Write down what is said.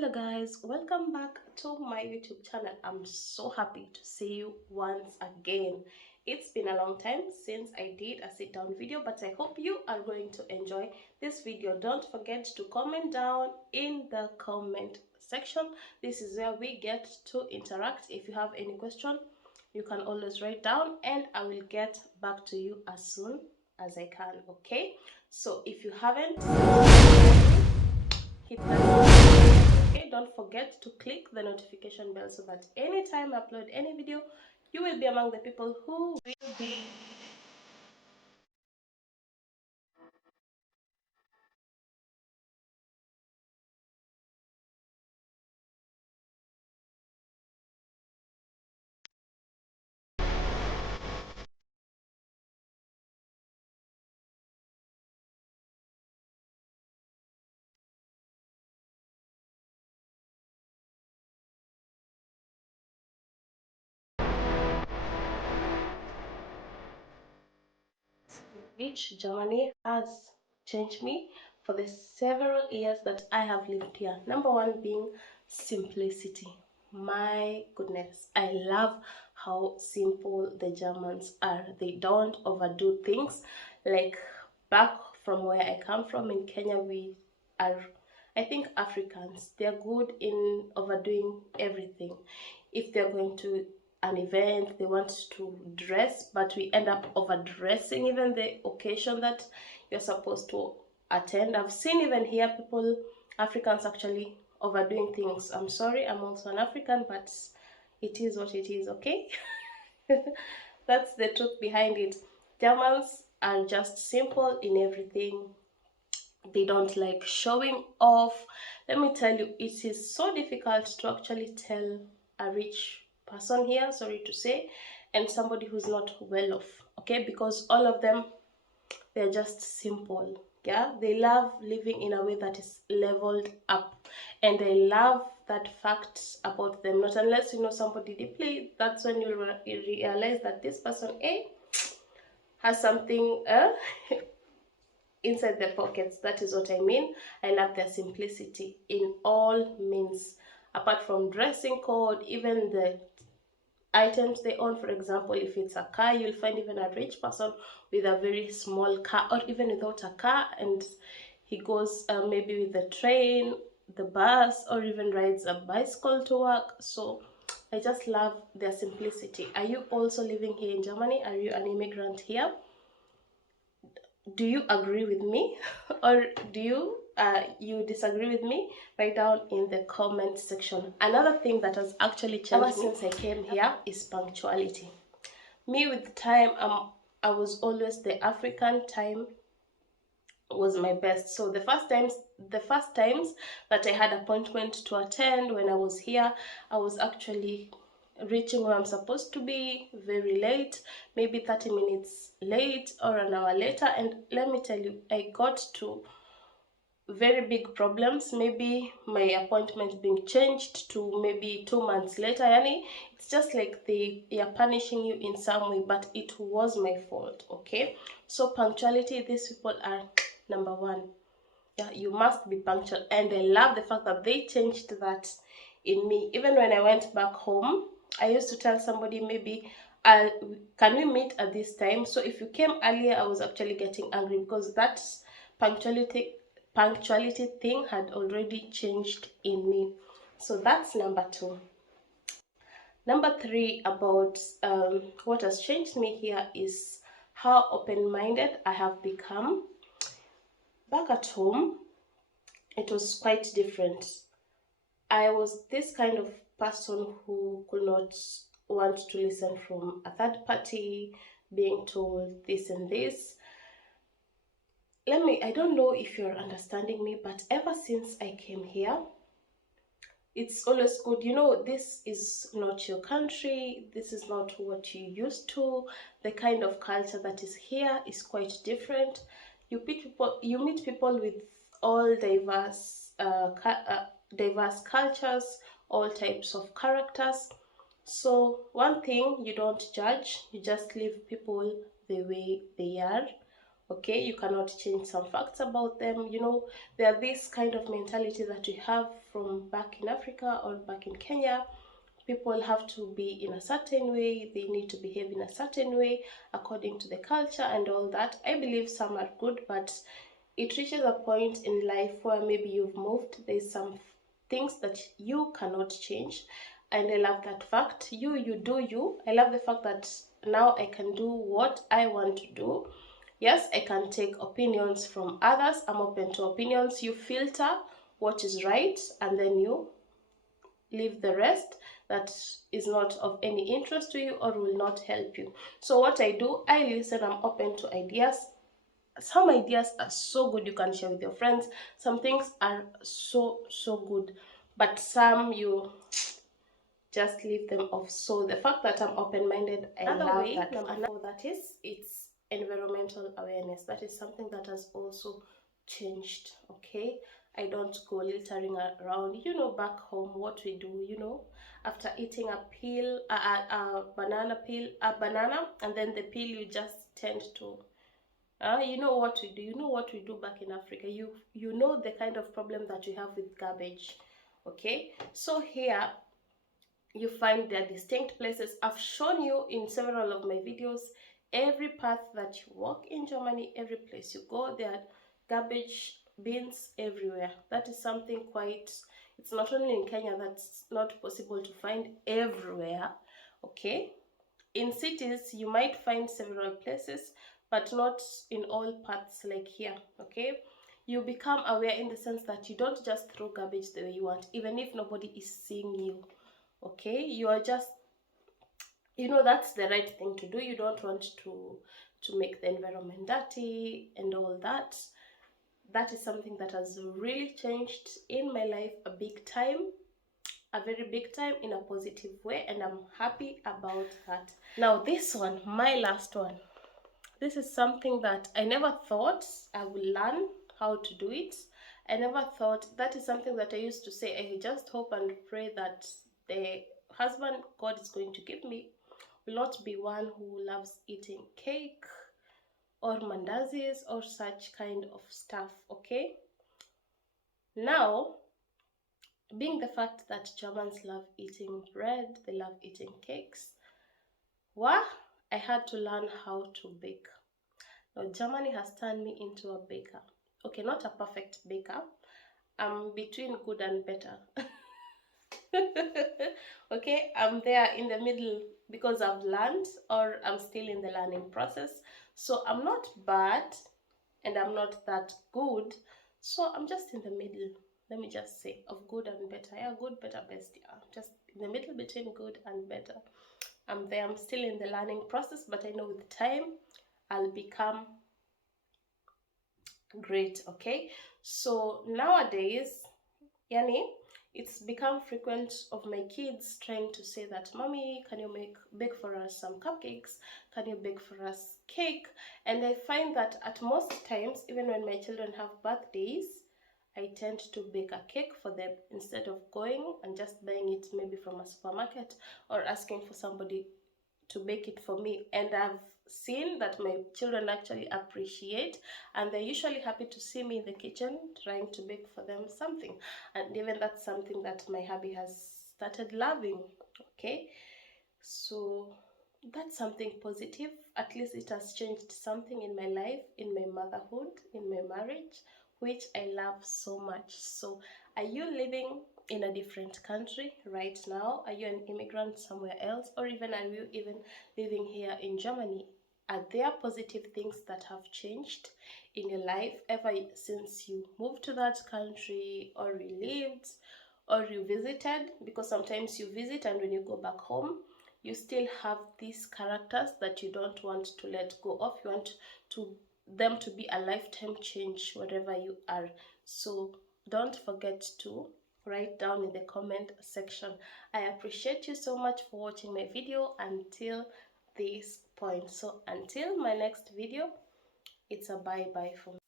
Hello guys, welcome back to my YouTube channel. I'm so happy to see you once again. It's been a long time since I did a sit down video, but I hope you are going to enjoy this video. Don't forget to comment down in the comment section. This is where we get to interact. If you have any question, you can always write down and I will get back to you as soon as I can. Okay, so if you haven't, hit that. Okay, don't forget to click the notification bell so that anytime I upload any video, you will be among the people who will be which Germany has changed me for the several years that I have lived here. Number one being simplicity. My goodness, I love how simple the Germans are. They don't overdo things. Like back from where I come from in Kenya, we are, I think Africans, they're good in overdoing everything. If they're going to an event, they want to dress, but we end up overdressing even the occasion that you're supposed to attend. I've seen even here people, Africans actually overdoing things. I'm sorry, I'm also an African, but it is what it is. Okay. That's the truth behind it. Germans are just simple in everything. They don't like showing off. Let me tell you, it is so difficult to actually tell a rich person here, sorry to say, and somebody who's not well off. Okay, because all of them, they're just simple. Yeah, they love living in a way that is leveled up, and I love that fact about them. Not unless you know somebody deeply, that's when you realize that this person has something inside their pockets. That is what I mean. I love their simplicity in all means. Apart from dressing code, even the items they own. For example, if it's a car, you'll find even a rich person with a very small car, or even without a car, and he goes maybe with the train, the bus, or even rides a bicycle to work. So I just love their simplicity. Are you also living here in Germany? Are you an immigrant here? Do you agree with me or do you disagree with me? Write down in the comment section. Another thing that has actually changed ever since I came here is punctuality. Me with time, I was always the African time was my best. So the first times that I had appointment to attend when I was here, I was actually reaching where I'm supposed to be very late, maybe 30 minutes late or an hour later. And let me tell you, I got to very big problems, maybe my appointment being changed to maybe 2 months later. Yani, it's just like they are punishing you in some way, but it was my fault. Okay, so punctuality, these people are number one. Yeah, you must be punctual, and I love the fact that they changed that in me. Even when I went back home, I used to tell somebody, maybe can we meet at this time? So if you came earlier, I was actually getting angry because that punctuality thing had already changed in me. So that's number two. Number three, about what has changed me here is how open-minded I have become. Back at home, it was quite different. I was this kind of person who could not want to listen from a third party, being told this and this. I don't know if you're understanding me, but ever since I came here, it's always good. You know, this is not your country, this is not what you used to. The kind of culture that is here is quite different. You meet people with all diverse cultures, all types of characters. So one thing, you don't judge, you just leave people the way they are. Okay, you cannot change some facts about them. You know, there are this kind of mentality that we have from back in Africa or back in Kenya. People have to be in a certain way, they need to behave in a certain way according to the culture and all that. I believe some are good, but it reaches a point in life where maybe you've moved, there's some things that you cannot change. And I love that fact. You do you. I love the fact that now I can do what I want to do. Yes, I can take opinions from others. I'm open to opinions. You filter what is right and then you leave the rest that is not of any interest to you or will not help you. So what I do, I listen. I'm open to ideas. Some ideas are so good you can share with your friends. Some things are so good, but some you just leave them off. So the fact that I'm open-minded, I love that. Number 4, that is, it's environmental awareness. That is something that has also changed. Okay, I don't go littering around. You know, back home what we do, you know, after eating a peel, a banana peel, a banana, and then the peel, you just tend to you know what we do. You know what we do back in Africa. You know the kind of problem that we have with garbage. Okay, so here you find their distinct places. I've shown you in several of my videos, every path that you walk in Germany, every place you go, there are garbage bins everywhere. That is something quite, it's not only in Kenya, that's not possible to find everywhere. Okay, in cities you might find several places, but not in all parts like here. Okay, you become aware in the sense that you don't just throw garbage the way you want, even if nobody is seeing you. Okay, you are just, you know, that's the right thing to do. You don't want to make the environment dirty and all that. That is something that has really changed in my life a big time, a very big time, in a positive way, and I'm happy about that. Now this one, my last one, this is something that I never thought I would learn how to do it. I never thought, that is something that I used to say, I just hope and pray that the husband God is going to give me will not be one who loves eating cake or mandazis or such kind of stuff. Okay, now, being the fact that Germans love eating bread, they love eating cakes, I had to learn how to bake. Now, Germany has turned me into a baker. Okay, not a perfect baker. I'm between good and better. Okay, I'm there in the middle because I've learned, or I'm still in the learning process. So I'm not bad and I'm not that good. So I'm just in the middle. Let me just say, of good and better. Yeah, good, better, best. Yeah, just in the middle between good and better. I'm there. I'm still in the learning process, but I know with time I'll become great. Okay, so nowadays, yani, it's become frequent of my kids trying to say that, mommy, can you bake for us some cupcakes, can you bake for us cake? And I find that at most times, even when my children have birthdays, I tend to bake a cake for them instead of going and just buying it maybe from a supermarket or asking for somebody to bake it for me. And I've seen that my children actually appreciate, and they're usually happy to see me in the kitchen trying to bake for them something. And even that's something that my hubby has started loving. Okay, so that's something positive. At least it has changed something in my life, in my motherhood, in my marriage, which I love so much. So are you living in a different country right now? Are you an immigrant somewhere else? Or even are you even living here in Germany? Are there positive things that have changed in your life ever since you moved to that country, or you lived, or you visited? Because sometimes you visit and when you go back home, you still have these characters that you don't want to let go of. You want to them to be a lifetime change wherever you are. So don't forget to write down in the comment section. I appreciate you so much for watching my video until this point. So until my next video, it's a bye bye for me.